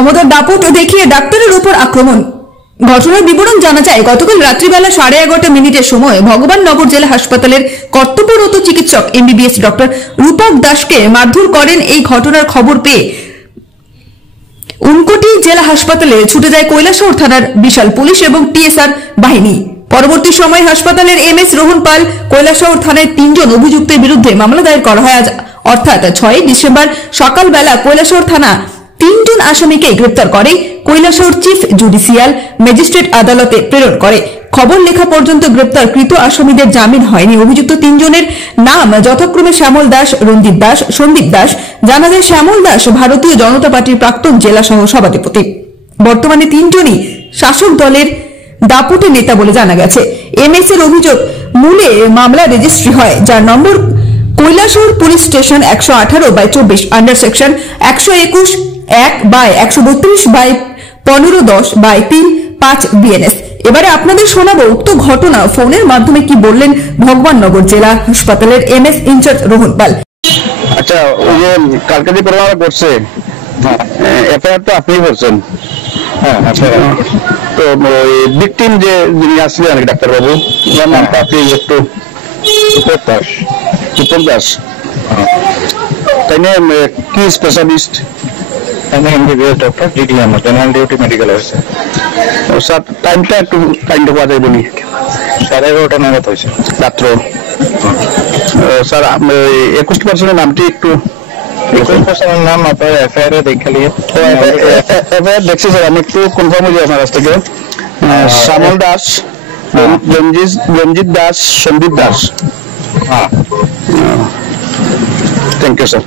ক্ষমতার দাপট দেখিয়ে ডাক্তারের উপর আক্রমণ। ঘটনার বিবরণ জানা যায়, গতকাল রাত্রিবেলা 11:30 সময় ভগবাননগর জেলা হাসপাতালের কর্তব্যরত চিকিৎসক এমবিবিএস ডক্টর রূপক দাসকে মারধর করেন। এই ঘটনার খবর পেয়ে উনকোটি জেলা হাসপাতালে ছুটে যায় কৈলাসহর থানার বিশাল পুলিশ এবং টিএসআর বাহিনী। পরবর্তী সময় হাসপাতালের এমএস রোহন পাল কৈলাসহর থানায় 3 জন অভিযুক্তের বিরুদ্ধে মামলা দায়ের করা হয়। আজ অর্থাৎ 6 ডিসেম্বর সকালবেলা কৈলাসহর থানা 3 জন আসামিকে গ্রেপ্তার করে কৈলাসহর চিফ জুডিশিয়াল ম্যাজিস্ট্রেট আদালতে প্রেরণ করে। খবর লেখা পর্যন্ত গ্রেপ্তারকৃত আসামিদের জামিন হয়নি। অভিযুক্ত 3 জনের নাম যথাক্রমে শ্যামল দাস, রঞ্জিত দাস, সন্দীপ দাস। জানা যায়, শ্যামল দাস ভারতীয় জনতা পার্টির প্রাক্তন জেলা সহ সভাপতি। বর্তমানে 3 জনই শাসক দলের দাপটে নেতা বলে জানা গেছে। এমএস এর অভিযোগ মূলে মামলা রেজিস্ট্রি হয়, যার নম্বর Kailashahar police station 118/24 under section 121/132/1510/3 BNS. এবারে আপনাদের শোনাবো উক্ত ঘটনা ফোনের মাধ্যমে কি বললেন ভগবাননগর জেলা হাসপাতালের এমএস ইনচার্জ রোহন পাল। আচ্ছা, ওই যে কালকে যে পরিমাণ করছে এফআইআর তো আপনি করছেন। হ্যাঁ, তো ওই ভিকটিম যে যিনি আসছিলেন ডাক্তারবাবু, ওনার নামটা আপনি একটু রূপক দাস, তাই না? কি specialist? MBBS doctor, DDM, general duty medical হয়েছে। স্যার, টাইমটা একটু কাইন্ডে পাওয়া যায় বলি। 11:30 নাগাদ হয়েছে রাত্র। স্যার, 21% নামটি একটু 21% নাম আপনার এফআইআর এ দেখালি। এফআইআর দেখছি স্যার, আমি একটু কনফার্ম হয়ে যাই আপনার কাছ থেকে। শ্যামল দাস, রঞ্জিত দাস, সন্দীপ দাস। হ্যাঁ, থ্যাংক ইউ স্যার।